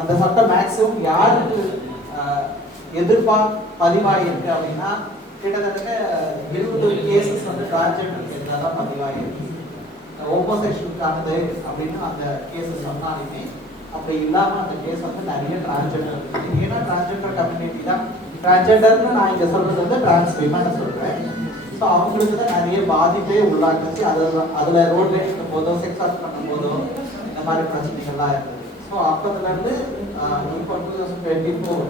அந்த சட்டம் மேக்ஸிமம் யாருக்கு எதிர்ப்பாக பதிவாயிருக்கு அப்படின்னா கிட்டத்தட்ட 20 கேசஸ் வந்து டிரான்ஸ்ஜெண்டருக்கு எதிராக தான் பதிவாயிருக்கு. ஹோமோசெக்சுவலுக்கானது அப்படின்னு அந்த கேஸஸ் சொன்னாலுமே அப்படி இல்லாமல் அந்த கேஸ் வந்து நிறைய டிரான்ஸ்ஜெண்டர் இருக்குது. ஏன்னா டிரான்ஸ்ஜெண்டர் கம்யூனிட்டி தான், டிரான்ஸ்ஜெண்டர்னு நான் இங்கே சொல்றது வந்து டிரான்ஸ் விமனை சொல்கிறேன். ஸோ அவங்களுக்கு தான் நிறைய பாதிப்பே உள்ளாக்குச்சு. அதில் ரோட் ரேஸ் போதோ செக்ஸ் ஆக்ட் பண்ணும் போதோ இந்த மாதிரி பிரச்சனைகள்லாம் இருந்தது. ஸோ அப்போதுலேருந்து இப்போ 2024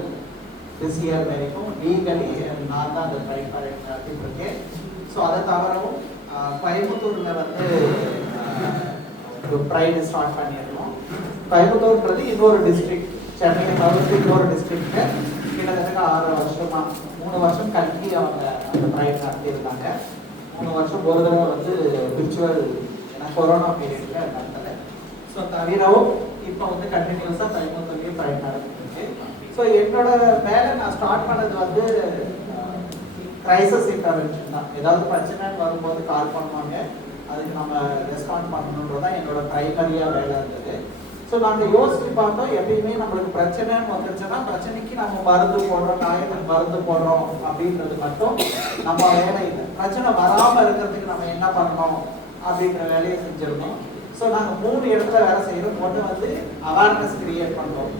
திஸ் இயர் வரைக்கும் லீகலி நான் தான் அந்த ட்ரை பண்ணிட்டு இருக்கேன். ஸோ அதை தவிரவும் கோயம்புத்தூரில் வந்து ஒரு ப்ரைடு ஸ்டார்ட் பண்ணியிருக்கோம். கோயம்புத்தூர்ன்றது இன்னொரு டிஸ்ட்ரிக்ட், சென்னையை தவிர்த்து இன்னொரு டிஸ்ட்ரிக்ட்டு கிட்டத்தட்ட 6 வருஷமா 3 வருஷம் கல்வி அவங்க அந்த ப்ரைடு நடத்தியிருக்காங்க. 3 வருஷம் ஒரு தடவை வந்து விர்ச்சுவல், ஏன்னா கொரோனா பீரியடில் நடந்தது. ஸோ தவிரவும் இப்போ வந்து கண்டினியூஸாக கோயம்புத்தூர்லேயே ப்ரைடு நடந்துருக்கு. ஸோ என்னோட வேலை நான் ஸ்டார்ட் பண்ணது வந்து கிரைசிஸ் இன்டர்வென்ஷன் தான். ஏதாவது பிரச்சனை வரும்போது கால் பண்ணுவாங்க, அதுக்கு நம்ம ரெஸ்பாண்ட் பண்ணணுன்றது தான் என்னோட ப்ரைமரியாக வேலை இருந்தது. ஸோ நாங்கள் யோசிச்சு பார்த்தோம், எப்பயுமே நம்மளுக்கு பிரச்சனைன்னு வந்துருச்சுன்னா பிரச்சனைக்கு நம்ம மருந்து போடுறோம், காயத்துக்கு மருந்து போடுறோம் அப்படின்றது மட்டும் நம்ம வேலை இல்லை. பிரச்சனை வராமல் இருக்கிறதுக்கு நம்ம என்ன பண்ணணும் அப்படின்ற வேலையை செஞ்சிருக்கோம். ஸோ நாங்கள் 3 இடத்துல வேலை செய்கிறோம். ஒன்று வந்து அவேர்னஸ் கிரியேட் பண்ணுறோம்,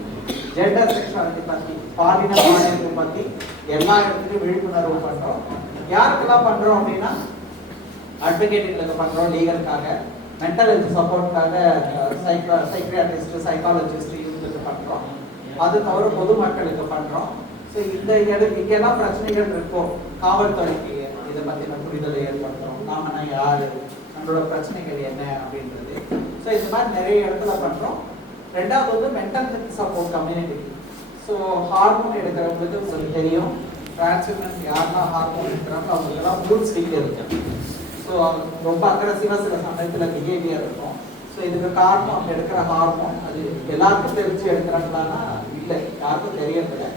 ஜெண்டர் செக்ஷுவாலிட்டி பற்றி, பாலின பாலியல் பற்றி எல்லா இடத்துலையும் விழிப்புணர்வு பண்ணுறோம். யாருக்கெல்லாம் பண்ணுறோம் அப்படின்னா அட்வொகேட்டுகளுக்கு பண்ணுறோம், லீகலுக்காக, மென்டல் ஹெல்த் சப்போர்ட்டுக்காக சைக்கியாட்ரிஸ்ட், சைக்காலஜிஸ்ட் இவங்களுக்கு பண்ணுறோம். அது தவிர பொதுமக்களுக்கு பண்ணுறோம். ஸோ இந்த இங்கெல்லாம் பிரச்சனைகள் இருக்கும், காவல்துறைக்கு இதை பற்றின புரிதலை ஏற்படுத்துகிறோம். நாம யார், நம்மளோட பிரச்சனைகள் என்ன அப்படின்றது. ஸோ இந்த மாதிரி நிறைய இடத்துல பண்ணுறோம். ரெண்டாவது வந்து mental health support community. So hormone எடுக்கிறவங்களுக்கு உங்களுக்கு தெரியும், டிரான்ஸ்ஜெண்டர் யாருன்னா ஹார்மோன் எடுக்கிறாங்க அவங்களுக்கெல்லாம் மூட் ஸ்விங் இருக்கு. ஸோ ரொம்ப அக்ரெசிவாக சில சமயத்தில் பிஹேவியர் இருக்கும். ஸோ இதுக்கு காரணம் அவங்க எடுக்கிற ஹார்மோன். அது எல்லாருக்கும் தெரிஞ்சு எடுக்கிறாங்களான்னா இல்லை, யாருக்கும் தெரியறதில்லை.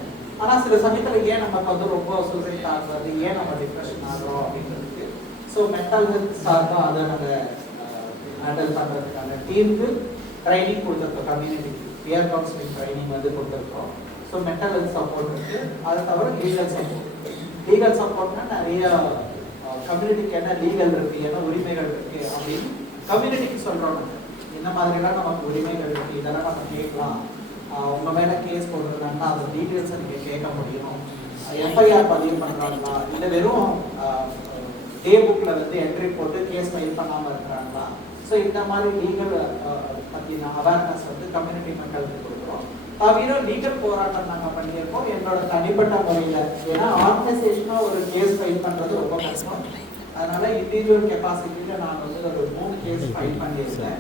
ஆனால் சில சமயத்தில் ஏன் நமக்கு வந்து ரொம்ப சூசைட் ஆகுறது, ஏன் நம்ம டிப்ரெஷன் ஆகிறோம் அப்படின்றதுக்கு ஸோ மென்டல் ஹெல்த் சார்பாக அதை நாங்கள் ஹேண்டில் பண்ணுறதுக்கான டீமுக்கு ட்ரைனிங் கொடுத்துருக்கோம். கம்யூனிட்டிக்கு பியர் கவுன்சிலிங் ட்ரைனிங் வந்து கொடுத்துருக்கோம். ஸோ மென்டல் ஹெல்த் சப்போர்ட் இருக்குது. அதை தவிர லீகல் சப்போர்ட். லீகல் சப்போர்ட்னா நிறைய கம்யூனிட்டிக்கு என்ன லீகல் இருக்குது, என்ன உரிமைகள் இருக்குது அப்படின்னு கம்யூனிட்டிக்கு சொல்கிறோம். இந்த மாதிரிலாம் நமக்கு உரிமைகள் இருக்குது, இதெல்லாம் நம்ம கேட்கலாம். உங்கள் மேலே கேஸ் போடுறதுனா அந்த டீட்டெயில்ஸை நீங்கள் கேட்க முடியும். எஃப்ஐஆர் பதிவு பண்ணுறாங்களா, இல்லை வெறும் டே புக்கில் வந்து என்ட்ரி போட்டு கேஸ் ஃபைல் பண்ணாமல் இருக்கிறாங்களா. ஸோ இந்த மாதிரி லீகல் பற்றின அவேர்னஸ் வந்து கம்யூனிட்டி மக்களுக்கு கொடுக்குறோம். தவிர லீகல் போராட்டம் நாங்கள் பண்ணியிருக்கோம் என்னோட தனிப்பட்ட முறையில். ஏன்னா ஆர்கனைசேஷனாக ஒரு கேஸ் ஃபைல் பண்ணுறது ரொம்ப கஷ்டம். அதனால இண்டிவிஜுவல் கெப்பாசிட்டியில் நான் வந்து ஒரு 3 கேஸ் ஃபைல் பண்ணியிருக்கேன்.